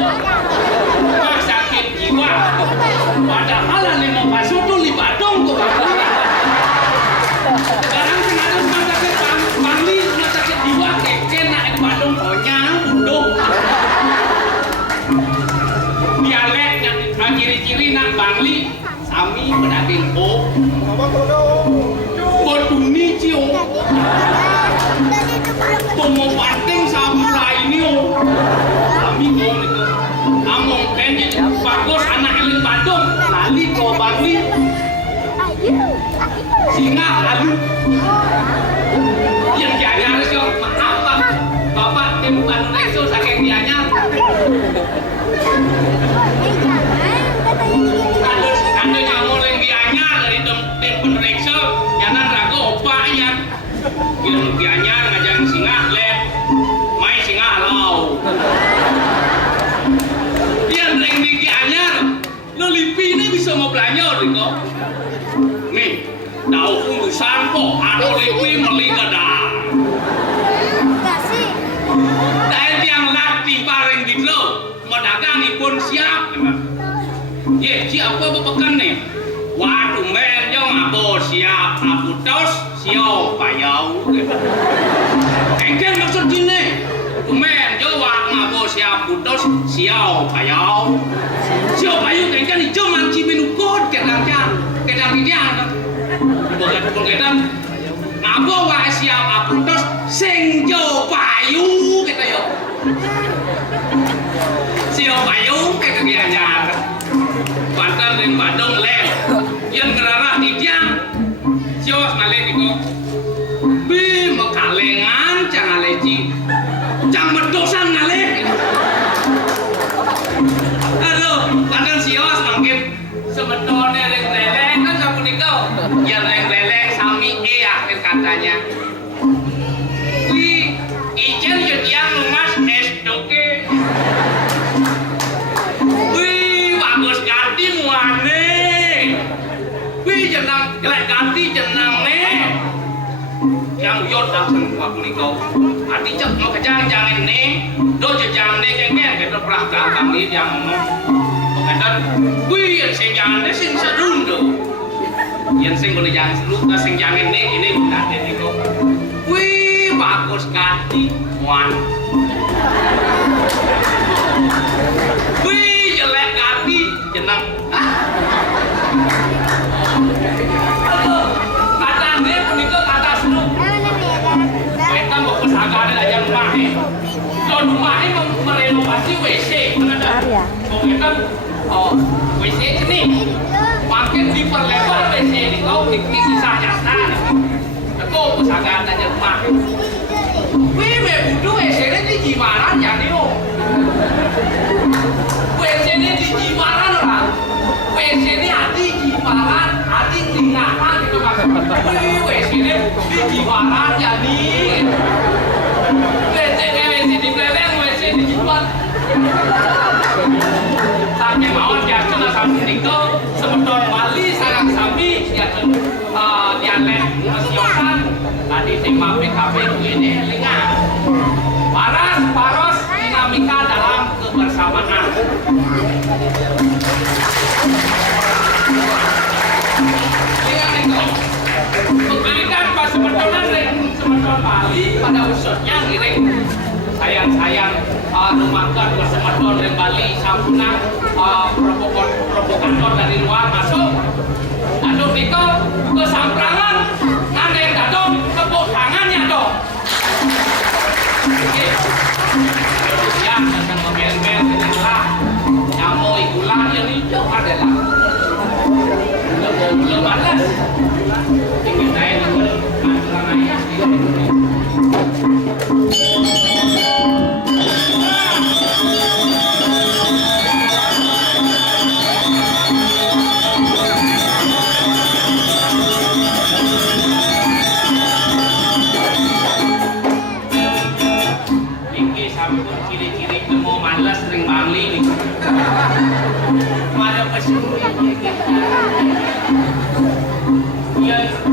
Wah, sakit jiwa. Padahal ane mau masuk tuh di Badung tuh. Sekarang sengaja rumah sakit Bangli, rumah sakit jiwa keken naik Badung konyang unduk. Dialek yang ciri-ciri nak Bangli sami menading o. Boduni cio. Tomo pating samurai ini o. Kami ngomong itu. Among kenji bagus anak elit Badung lali ke Bangli. Singa lalu. Yang dianyar sih maaf Pak. Bapak tim Bandung Exo saking dianyar. Kando nyamur yang dianyar dari tim Bandung Exo jangan ragu opak ya. Yang dianyar ngajak singa lep. Mai singa halau. Yang dianyar lo lipi ini bisa mau belanja Riko. Nih, tahu urusan kok ada lipi meli gadang. Dari yang latih paling di lo, medagang pun siap. Ye, siapa bepekan nih? Waduh men, yo ngabo siap, aku tos siap payau. Engken maksud gini, men, yo ngabo siap putus siap payau. Siap payau engken hijau manci minukut kedangnya, kedang dia. Bukan ngabo wa siap putus sing jo payu kita yo. Siap payu kita diajar. Bantal dan Badung lem yang ngerarah di tiang sios ngalek itu bi mekalengan cang ngaleci cang medosan ngalek aduh bantal sios mungkin sebetulnya reng leleng kan sapu nikau yang reng leleng sami akhir katanya wih ijen yang lumas es doke jenang jelek ganti jenang nih yang yot datang waktu nikau hati cek mau kejang jangan nih do jejang nih kengken kita pernah kami yang ngomong pokoknya wih yang sing jangan nih sing sedun do yang sing boleh jangan luka sing jangan nih ini bukan deh nikau wih bagus ganti muan wih jelek ganti jenang kata ini punika kata senuk mereka mau kesagaran aja rumahnya kalau rumahnya merenovasi WC mereka WC ini makin diperlebar WC ini kau bisa nyata kau kesagaran aja rumahnya wih butuh WC ini di Jimaran ya nih WC ini di Jimaran orang WC ini hati Jimaran hati tindakan gitu mas WC ini di Jimaran ya nih WC di belakang WC di Jimaran sampai mau jatuh lah sampai itu sebetulnya Bali sarang sami jatuh dialek nasional tadi tema PKB ini lingan paros dinamika dalam kebersamaan memberikan sebetulnya Bali pada khususnya ngiring sayang rumahkan bersama dengan Bali sampuna provokator dari luar masuk aduh itu kesamprangan nandeng dadong tepuk tangannya dong ya datang membel-bel inilah nyamu ikulah yang hijau adalah belum malas ingin saya dengan aturan ayah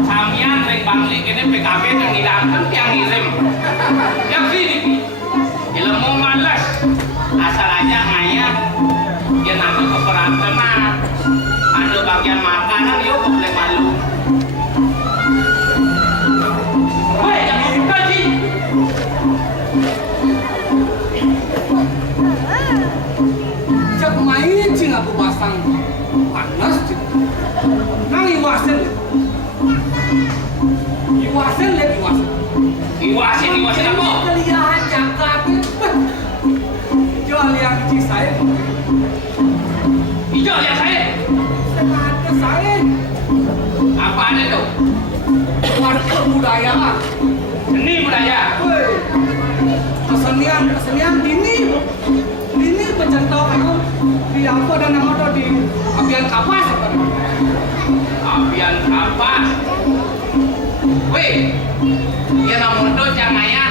Samian reng Bangli ini PKB yang tidak akan yang ngirim yang sini ilmu malas asal aja ngayah dia nanti keberatan mah ada bagian makanan yuk boleh malu. Woi jangan dikaji. Cak main cing aku pasang panas cing. Nang iwasen lihat Iwasin apa? Kalian jagat jual yang kecil saya Hijau lihat saya. sengaja saya Apa ada tuh? warga budaya Seni budaya. woi kesenian ini pencontoh aku di apa dan nama tuh di abian kapas Abian kapas. Weh, dia namun tuh yang ngayah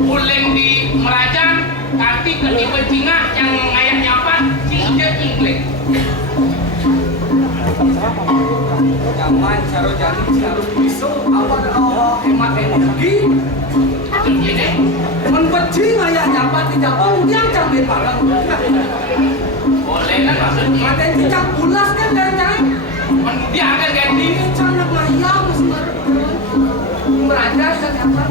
uleng di Merajan kanti ke di Becingah yang ngayah nyapan si Ije Inglek. zaman caro jadi caro pisau awal hemat energi Itu dia deh. menbeci ayah nyapat di Jepang dia campur barang Boleh kan maksudnya. ada cicak bulas kan dan jangan Dia akan ganti. canak mayang merajas dan apa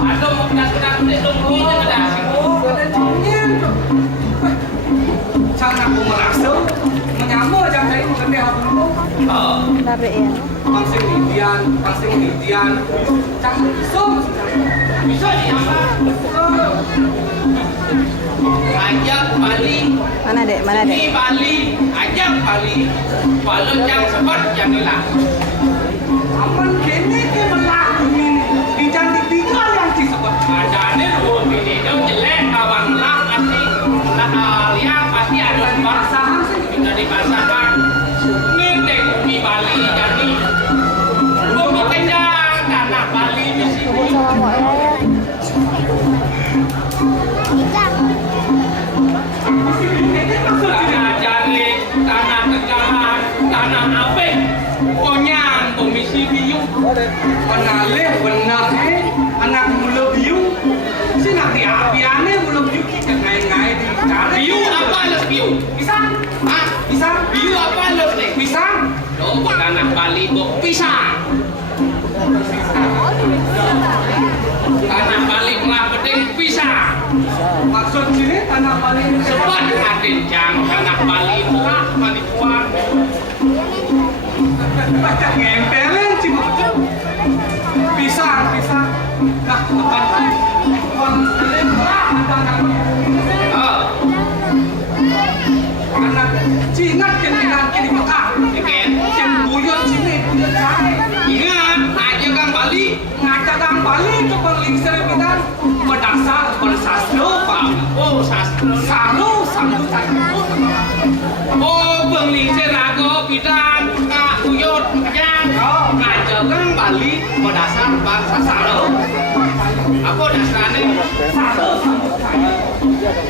Ada mau pedas-pedas udah dongki jangan ada asing. ada cingin canak aku merasa menyamur jangan saya mengenai hal dulu Oh, pangsing Indian canak pisau bisa diapa? Ajak Bali. Mana dek? Mana dek? Di Bali, ajak Bali. Walau yang sebut yang hilang. aman kene ke melah di cantik tiga yang disebut Adanya dua bini itu jelek kawan lah pasti lihat pasti ada bahasa bisa dibahasakan. Ini dek bumi Bali jadi bumi kenyang tanah Bali di sini. Tanah Janik, tanah Tegalan, tanah Apek, Konyang, Komisi Biu. mengalih benar anak mula biu si nanti apiannya mula biu kita ngai-ngai di cari Biu apa les biu? pisang Hah? pisang Biu apa les nih? pisang Loh, tanah Bali kok pisang. Tanah Bali melah pedeng pisang. maksud sini tanah paling Sebab Raden Jang tanah Bali melah manipuan. baca ngempelin sih pisang nah teman konselin lah ada Oh, anak cingat kendinan kini Mekah dikit. yang buyut sini buyut cari Ingat, aja Kang Bali. ngajak Kang Bali ke penglingsir kita berdasar bersastra Pak Oh, sastra. Saru sambut saya Oh, penglingsir aku bidan Kak Buyut Kejang. Ngajak Kang Bali berdasar bahasa Saro. Apa dasarnya? Saru sambut saya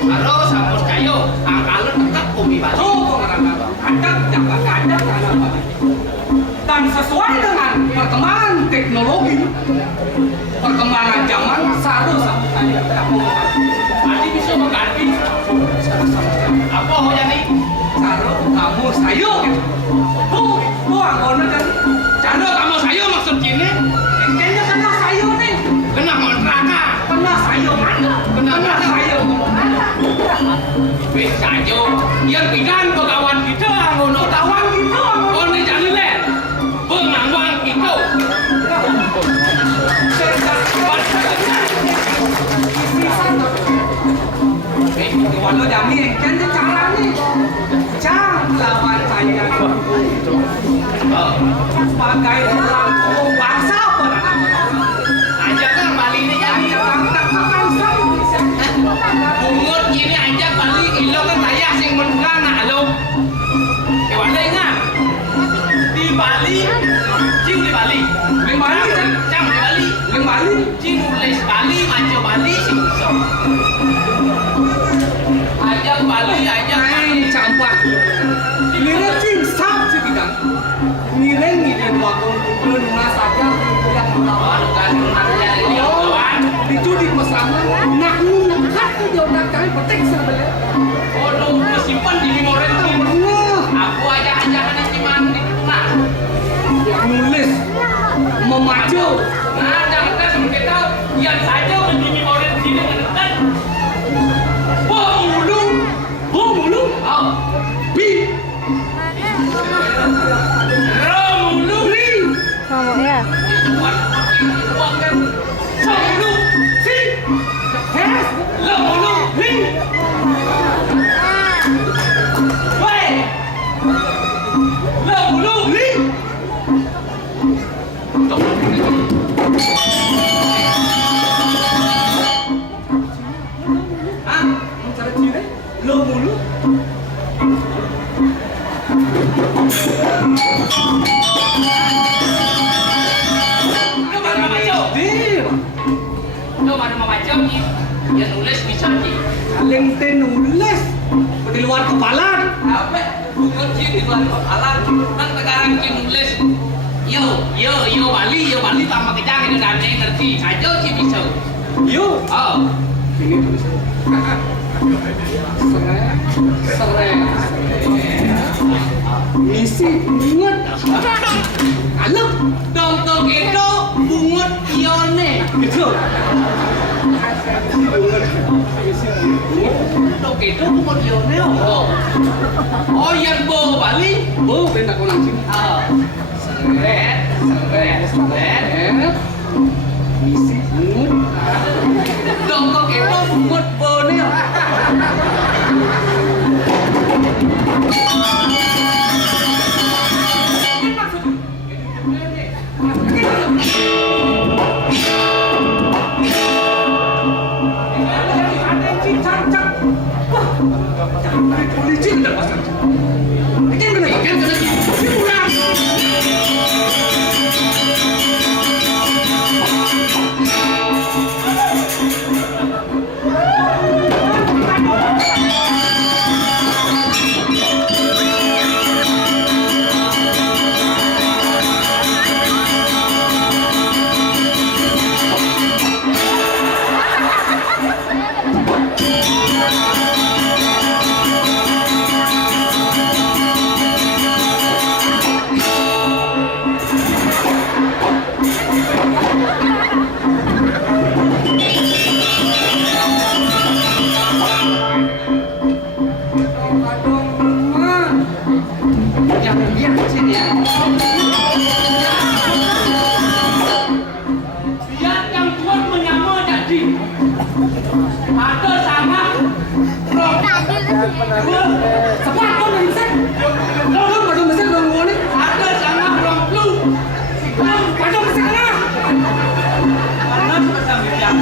Halo, sambut kayo. Angkalan tetap bumi Bali. Oh, pengerangan kadang jaga kadang anak Bali dan sesuai dengan perkembangan teknologi perkembangan zaman Saru sambut saya Bali bisa mengganti. Apa hoja nih? Saru kamu sayo tuh anggona kan Cando kamu sayo maksud kini? kayaknya kena sayo nih Kena kontraka. kena sayo mana kena sayo Wis sayo. Biar bidan kawan kita ngono kawan gitu Oh, ini jangan le. Pengangwang itu. walau jami kan cara nih cang lawan saya Oh, sebagai orang bangsa ajak Kang Bali ini jadi. Bungut ini ajak Bali ilo kan saya sing menengan halo. Kewala ingat. Di Bali, cing di Bali. Bali kan Cang di Bali. Bali Cing nulis Bali, maco Bali sing iso. Ajak Bali, ajak main campak nire cing sap sih kita nire ngide waktu belum saja yang melawan kan ada yang kawan. itu di mesra nak dia udah kami petik sebenarnya. Waduh, mesimpan di memori aku aja-ajakan cuman di tengah. Nulis memacu. Nah, jangan kita seperti tahu. Yang saja di memori sini menekan. Bumulu. Oh. Bi. Romulu. Ngomong ya. Romulu. Si. Hes. Romulu. Ri. Wei. Romulu. Ri. Ah, cara cire. Lo mulu. Mana macam? Dir. Lo mana macam ni? Ya nulis bisa ni. Kaleng teh nulis di luar kepala. Apa? Bukan sih di luar kepala. Kan sekarang sih nulis. Yo Bali sama kejang itu dan yang ngerti. Saja sih bisa. Yo. Oh. Ini tulisan. Seret. Misi bungut. Alam. Dongkok itu bungut ione. Itu. Dongkok itu bungut ione. Oh yang bo Bali. Bo benda kau langsung. Oh. Seret. Misi bungut. Dongkok itu bungut boneo. Polisi tidak pasang. Ikan kena. Pulang. Biar yang tuan menyamar jadi. Ada sama roh. Cepat kau dah mesin. Kau pada mesin dah ngomong ni. Ada sama roh flu. Pada mesin lah. Mana sudah sampai jam?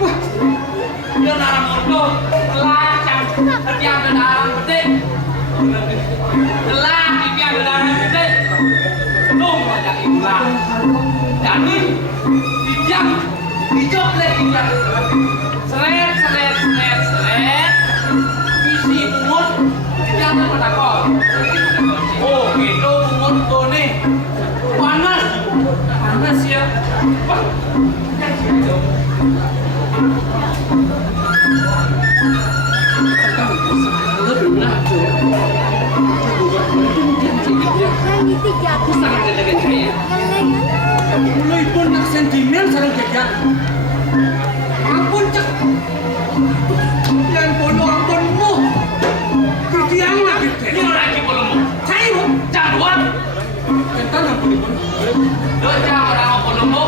Wah, Dia narang motor, lacang, dia ada darah petik. Lagi dia ada darah petik. Belum ada imbang. Jadi dijam, dicoplek dia. Seret. Isi bungut, dia ada pada kau. Oh, itu bungut kau ni. Panas ya. Wah. mulai pun nak sentimen sarang kejat. Ampun cek. Yang bodoh ampunmu. Ketiang lagi teh. Ini lagi belum. Cair. Jagoan. Tentang ampun pun. Doja orang Kolombo.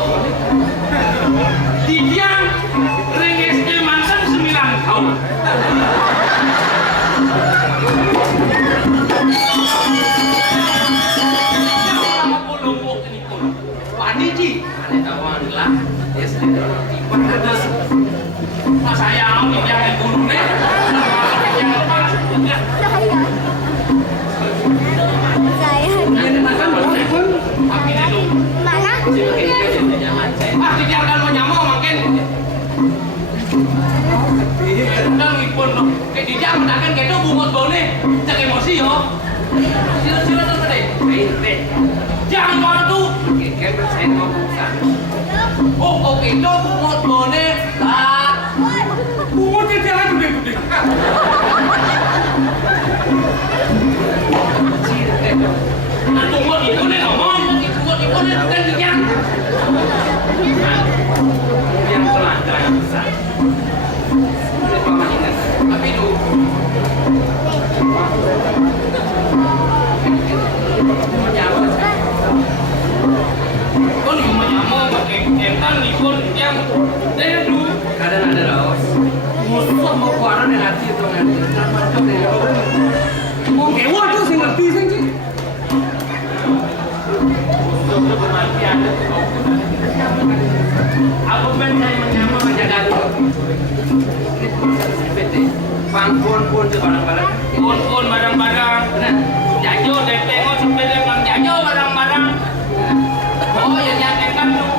Tidiang renges ke mantan 9 tahun. Orang Kolombo ini pun. Paniji. Ada kawan lah. SD. Mas saya ini dia yang gunung deh. Yang makan pun. Pasti dia akan menyamuk makin. Nang ipun no. Kayak dia mendakan gitu bungut bone. Jak emosi yo. Sila tuh gede. Jangan waktu. Kayak bersaing ngomong kan. Oh, oke itu bungut bone. Lah. Putih jangan gede-gede. Aku mau itu nih ngomong, itu nih bukan yang Belanda yang besar. Tapi itu kon yung manyamo entan ni kon yang deh dulu Kadang ada raos. Musuh mau kuaran yang hati itu nanti. Mau kewa tuh sih ngerti sih. untuk kematian aku mencari menyamo menjaga dulu Pangpon tuh barang-barang. pun barang-barang Benar. jajo dan tengok sampai dengan jajo barang-barang oh yang nyatekan tuh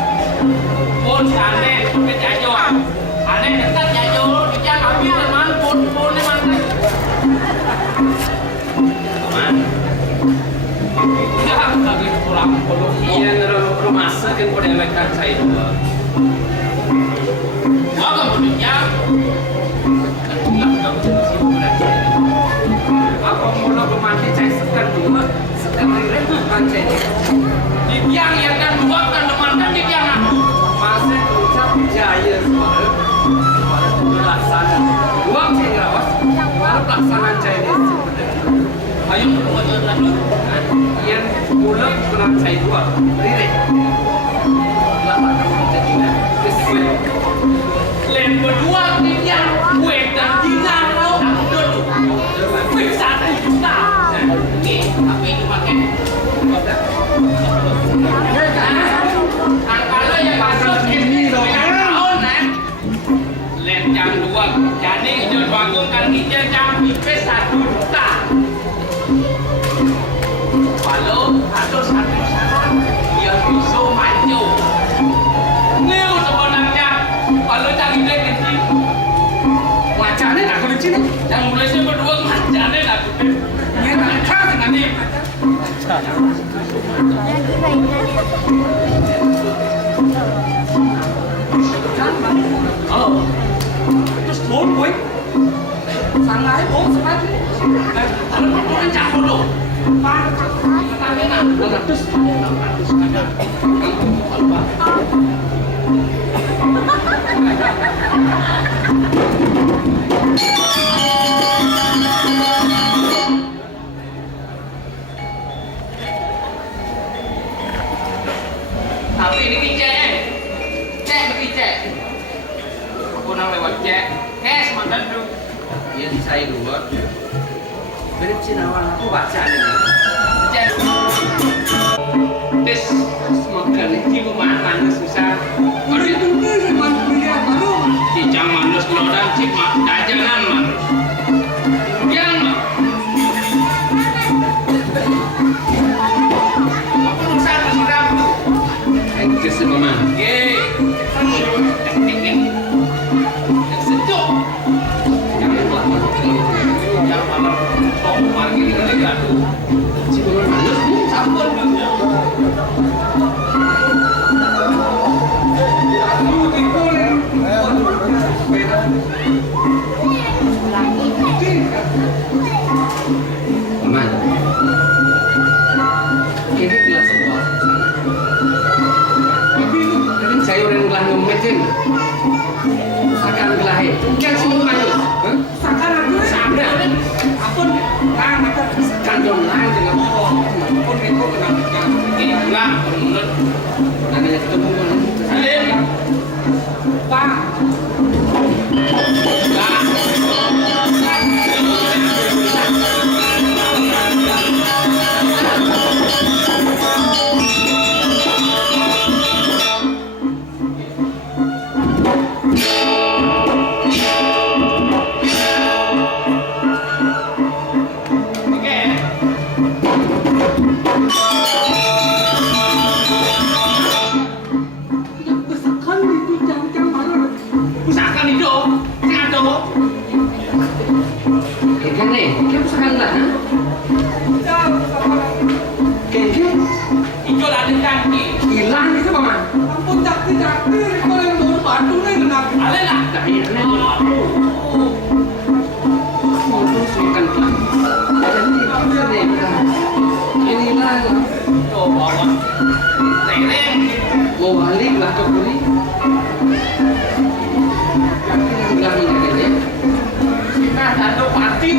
pun aneh sampai jajo aneh dekat jajo dia ambil teman pun memang udah aku lagi pulang Iya rumah sakit pada elekan saya dua. apa menurutnya Apa mau bermati saya sekan dua, sekan ribut kan saya. di tiang yang kan dua kan teman kan di tiang aku Masih ucap jaya semua. Laksana. Uang saya ngerawas. Baru pelaksanaan saya ini. ayo kita jalan dulu Yang mulai kurang saya dua. Riri. Lama kamu jadinya. Sesuai. lain berdua di tiang gue dan Dina tau aku dulu gue 1 juta nih tapi itu pakai angkanya yang masuk ini tahun lain jam 2 jadi hijau bangun kan hijau jam IP 1 juta kalau atau satu saran yang bisa maju ini sebenarnya kalau cari dia kecil Wajahnya tak boleh cina. yang mulai saya berdua manjane lah Ini tak dengan ini. oh Terus bốn gue. Sangai bốn sepatu. kalau perempuan campur dulu Pak. tapi nah Terus. tapi ini cek bagi cek aku nang lewat cek cash makan dulu Iya di saya dua. Mirip Cinawan aku baca nih. cek des makan ini mana susah Baru itu nih manusia baru. cicang manus kelodan cik mak dajangan manus yang mak apa nusa masih rabu Engkes sepaman. ye teknik sejuk Jangan lama. yang malam top pagi ini gaduh Cipuman manus nih. sampun dunia Aman. Ini gelas semua. Tapi sayur yang gelah ngometin. Usahakan gelahe. Kan semua manus. Usahakan aku sabda. Apun kang mata kandung lain dengan apun itu dengan enggak menurut namanya ketemu kan. Salim Pak. oke Besakan itu jam-jam mana? usahakan itu sangat dong Kan nih, kan besakan lah. Kayaknya hijau ada kaki hilang itu paman. Ampun jakti kalau yang baru Bandung nih kenapa? ale lah Tapi aneh.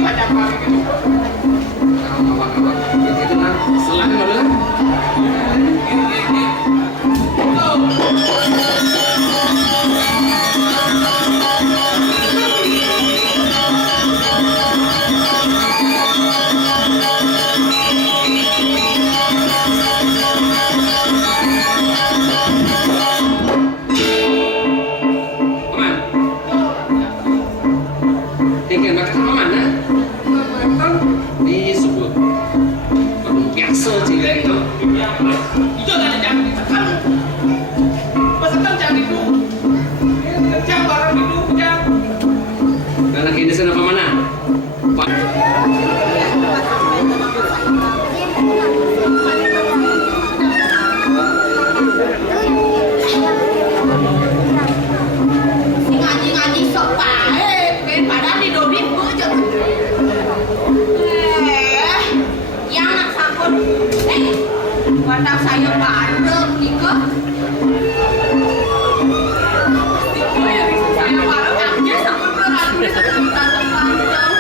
macam apa gitu. Awak-awak itu lah. Selahnya adalah. Tinggal makan sama mana? Di sebuah biasa cilik itu. Itu tadi jangan ditekan. Pesekan jangan itu. Kerja barang itu jangan. Dan lagi di sana mana? Pak. Ngaji-ngaji sok baik, padahal di dobit bujur. Yang nak sampun, wadah saya bandel nikah. Saya baru aja sampun beradu di sekitar bandel.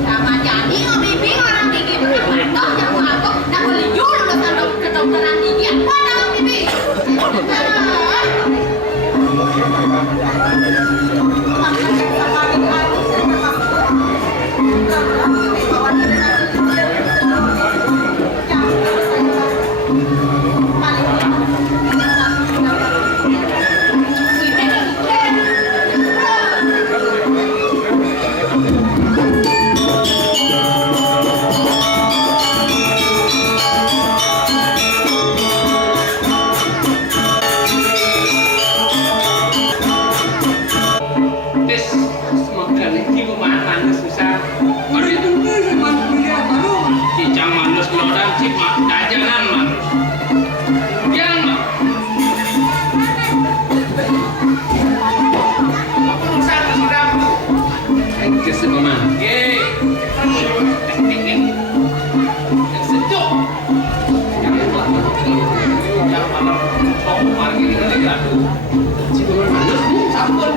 Sama jadi bibi orang gigi mantap yang aku nak boleh jual kalau kedokteran gigi apa nama bibi? Des makan ini kemana mana susah. Baru itu kan kuliah baru. Cicang manus kelodan cip mak dajangan manus. Jangan. Apa urusan sudah? Ke semua. Ye. Yang sejuk. Yang malam kok pagi ini gaduh. Cikgu mana? Sampun.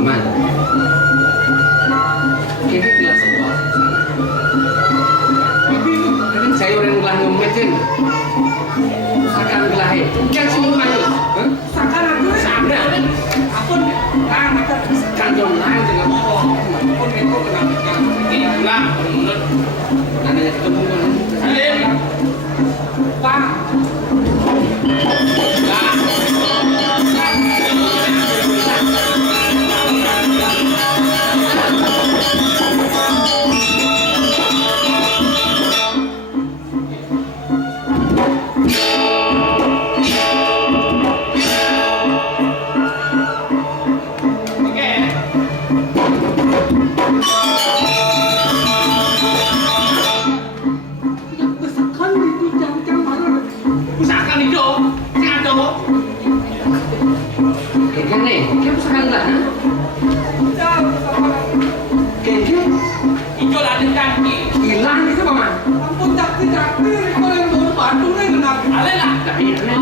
Aman. Ini kelas sekolah. Ini saya orang kelas ngometin. Sakan kelas yang semua mana? Sakan aku sama. Apun lang maka kandung lang dengan apun itu kenapa? Inilah menurut Nanti ketemu kan? Salim. Pak. Usahakan hidup, ngado. Keke nih, keke sekali lah. Keke Hijau ada kaki. hilang itu paman. Ampun jakti-jakti, kalau yang baru Bandung nih kenapa? Ale lah. Tapi ini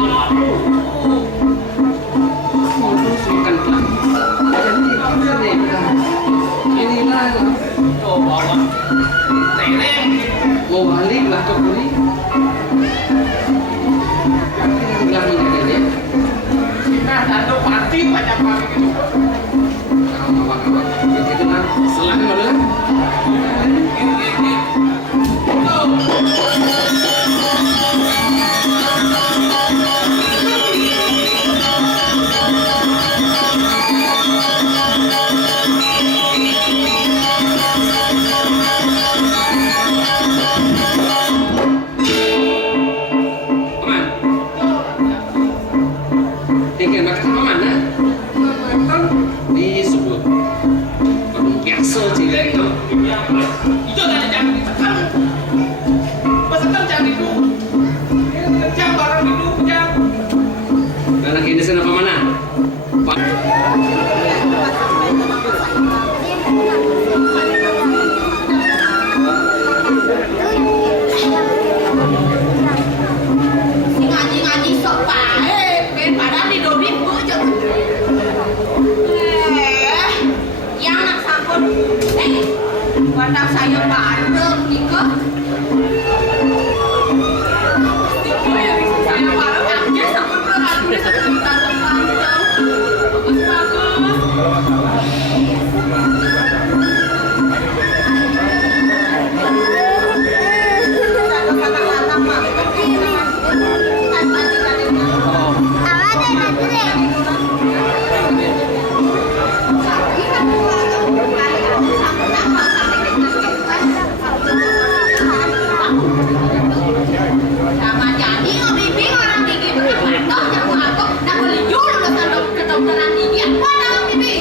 mau terus makan pelan. Jadi inilah Tuh bawa. Tereng. mau balik lah ke Bali. Bilang ini dia. Kita ada party macam apa gitu. Awak-awak itu lah. Selahnya adalah. Paman. Tinggal makan sama mana? secilek itu. Itu tadi jangan ditekan. Pesekan jangan itu. Jangan barang itu jangan. Anak ini sana mana? Pak. Si ngaji-ngaji sok pae, padahal di dobi bujur. Yang nak sampun, wadah saya bandel nikah. Saya bareng aja sampun beradu sampai ditantang bandel. Bagus-bagus. Sama jadi bibi orang gigi berpantau jago aku nak beli julu datang ke dokteran gigi apa nama bibi?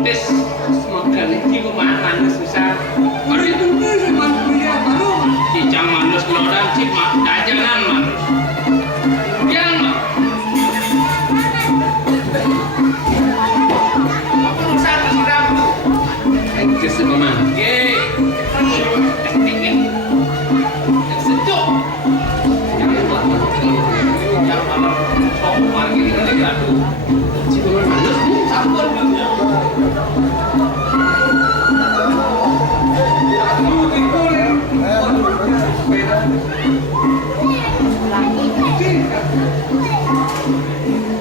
Des makan ini kok mana susah. Baru itu nih zaman kuliah baru. Cicang manus kelodan cip mak dajangan manus. Yang mak. Apa urusan sudah? Ke mana? Ye. Teknik. Sejuk. Jangan malam. Oh, pagi ini lagi aduh. Cipuman mana? Sampun dunia. Dulu itu yang sepeda.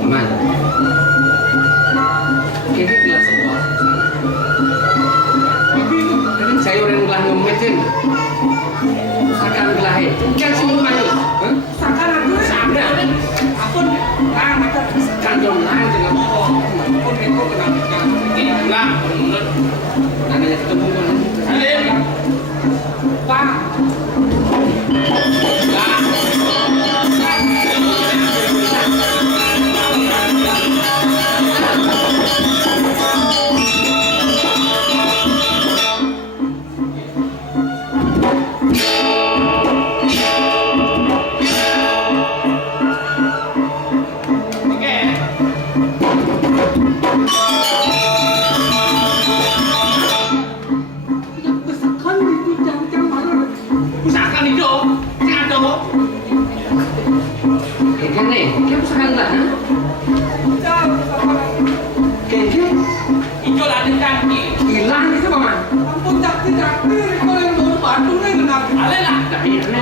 Aman. Kayaknya kelas sekolah. Ini saya orang kelas ngemetin. Akan kelahi. Kan semua manis. Sakan aku Sama. apun lang macam Kandung lain dengan apun itu kenapa? Inilah menurut namanya ketemu kan. Salim. Pak, sakan itu jam-jam baru. Usahakan itu. Jangan dong. Kayaknya nih, kayak usahakan lah. Jam sakan. Kayaknya Hijau ada kaki. hilang itu mama. Ampun cakti kalau yang baru Bandung nih kenapa? Alena. Tapi ini